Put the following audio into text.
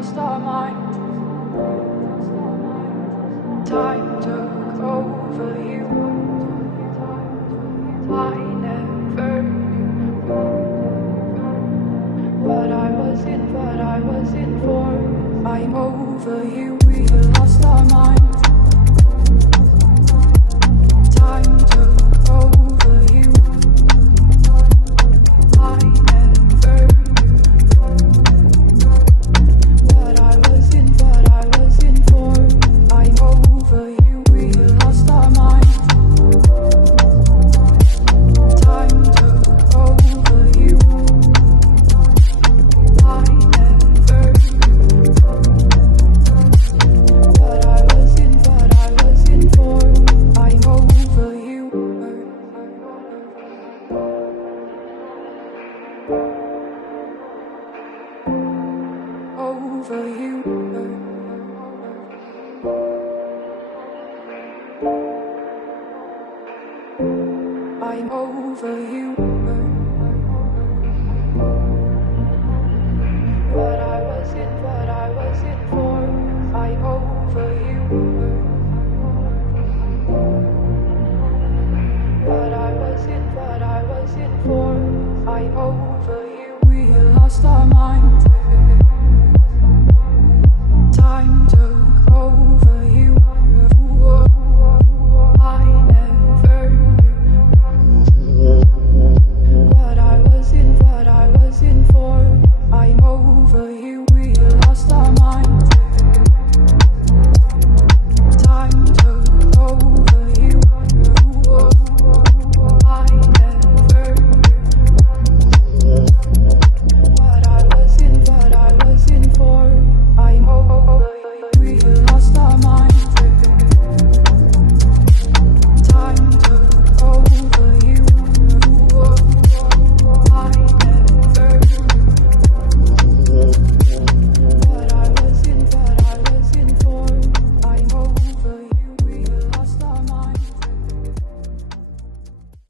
lost our mind. Time took over you. I never knew what I was in for. I'm over you. We lost our mind. Time took over you. I never knew what I was in for. I'm over you. We lost our mind. Time took over you. I never knew what I was in for. I'm over you. Over you.